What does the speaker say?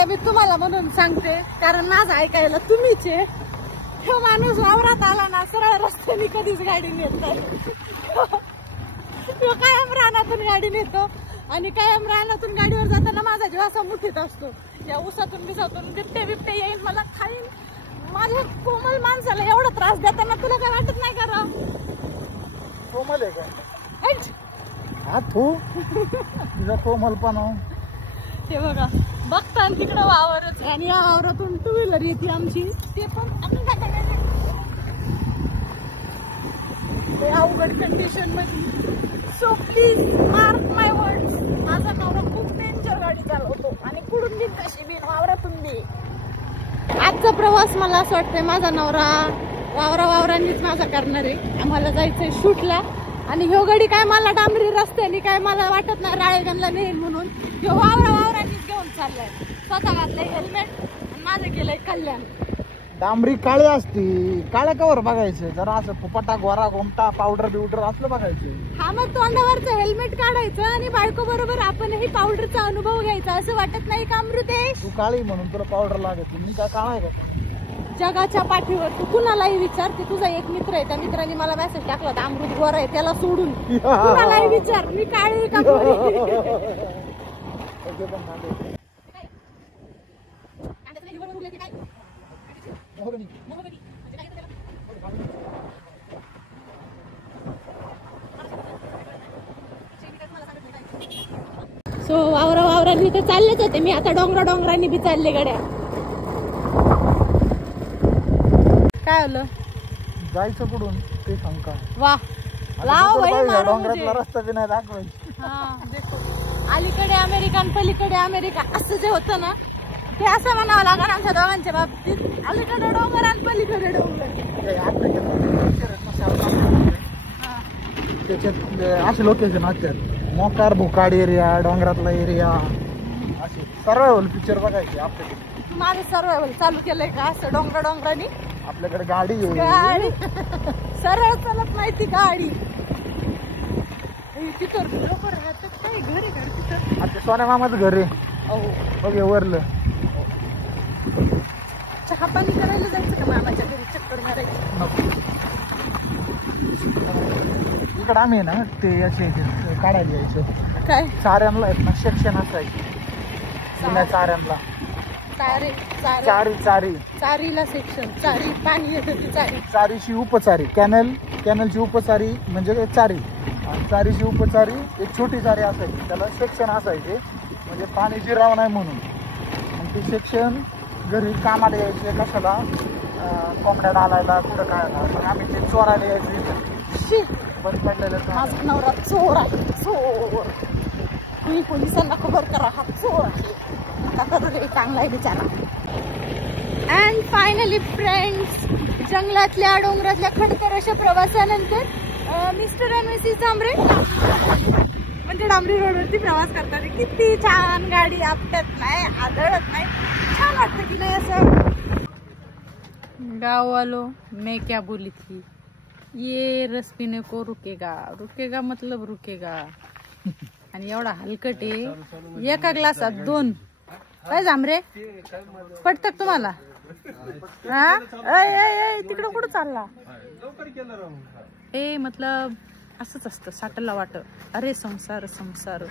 आता मी तुम्हाला म्हणून सांगते, कारण माझं ऐकायला तुम्हीच आहे. तो माणूस वावरात आला ना, सरळ रस्त्याने कधीच गाडी नेत नाही. तो कायम रानातून गाडी नेतो आणि कायम रानातून गाडीवर जाताना माझा जीव असा मुठीत असतो. या उसातून बिसातून बिबटे बिबटे येईल, मला खाईन. माझ्या कोमल माणसाला एवढा त्रास देताना तुला काय वाटत नाही का? कोमल आहे का? हा तू तुझा कोमलपणा. ते बघा बघता तिकडं वावरच, आणि या वावरातून टू व्हीलर येते आमची, ते पण अवघड कंडिशन मध्ये. So please mark my words, माझा नवरा खूप डेंजर गाडी चालवतो आणि कुठून बिन कशी बिन वावरातून बी. आजचा प्रवास मला असं वाटतंय माझा नवरा वावरांनीच माझा करणार आहे. आम्हाला जायचंय शूटला, आणि ह्यो गाडी काय मला डांबरी रस्त्याने काय मला वाटत नाही राळेगणला नेईल म्हणून. ह्यो वावरांनीच घेऊन चाललाय. स्वतः घातलंय हेल्मेट, माझं केलंय कल्याण. डांबरी काळी असती, काळ्या कवर बघायचं, जरा असं फुपटा गोरा गोमटा पावडर बिवडर असलं बघायचं. हा मग तोंडावरचं हेल्मेट काढायचं आणि बायको बरोबर आपणही पावडरचा अनुभव घ्यायचा. असं वाटत नाही का अमृतेश? तू काळी म्हणून तुला पावडर लागत, मी काय काळा आहे का? जगाच्या पाठीवर तू कुणालाही विचार, की तुझा एक मित्र आहे, त्या मित्राने मला मेसेज टाकला होता अमृत गोरा आहे, त्याला सोडून कुणालाही विचार मी काळी का गोरी. सो वावरांनी तर चाललेच होते मी, आता डोंगरांनी बी चालले गड्या. काय आलं जायचं कुठून ते सांग का? वा लाव डोंगरातला रस्ता बी नाही दाखवायचा. अलीकडे अमेरिका पलीकडे अमेरिका असं जे होतं ना, ते असं म्हणावं लागणार आमच्या दोघांच्या बाबतीत. अलीकडे डोंगर आणि पलीकडे डोंगर. त्याच्यात असे लोकेशन असतात, मोकार भोकाड एरिया, डोंगरातला एरिया, असे सर्वायवल पिक्चर बघायचे आपल्याकडे. माझं सर्वायवल चालू केलंय का असं डोंगरांनी? आपल्याकडे गाडी आहे, गाडी सरळ चालत नाही ती गाडी. तिथं लोक राहतात, काय घर आहे का तिथं? आता सोन्या मामाचं घर आहे बघ वरलं. चहा पाणी करायला जायचं का मामाच्या घरी, चक्कर मारायची? इकडे आम्ही ना ते याचे काढायला यायचं काय चाऱ्यांना आहेत ना, सेक्शन असायचे चाऱ्यांना. चारीला सेक्शन, चारी पाणी येतं, चारीची उपचारी, कॅनलची उपचारी म्हणजे चारी, आणि चारीची उपचारी एक छोटी चारी असायची, त्याला सेक्शन असायचे म्हणजे पाणी जिराव नाही म्हणून. आणि ते सेक्शन घरी कामाला यायचे, कशाला कोंबड्या डालायला कुठं खायला. मग आम्ही ते चोरायला यायचे. बंद पडलेलं माझा नवरा चोर आहे, चोर. तुम्ही पोलिसांना खबर करा, हा चोर आहे. आता तर चांगला आहे बिचारा. अँड फायनली फ्रेंड्स, जंगलातल्या डोंगरातल्या खडतर अशा प्रवासानंतर मिस्टर आणि मिसेस डांबरे म्हणजे डांबरी रोडवरती प्रवास करतात. किती छान, गाडी आपटत नाही, आदळत नाही, छान वाटतं की नाही असं. गाव वालो मैं क्या बोली थी, ये रस पीने को रुकेगा मतलब रुकेगा. आणि एवढा हलकट आहे, एका ग्लासात 2. काय जांभरे पटतात तुम्हाला? हा तिकडं कुठं चालला? मतलब असंच असतं, साठला वाट. अरे संसार संसार.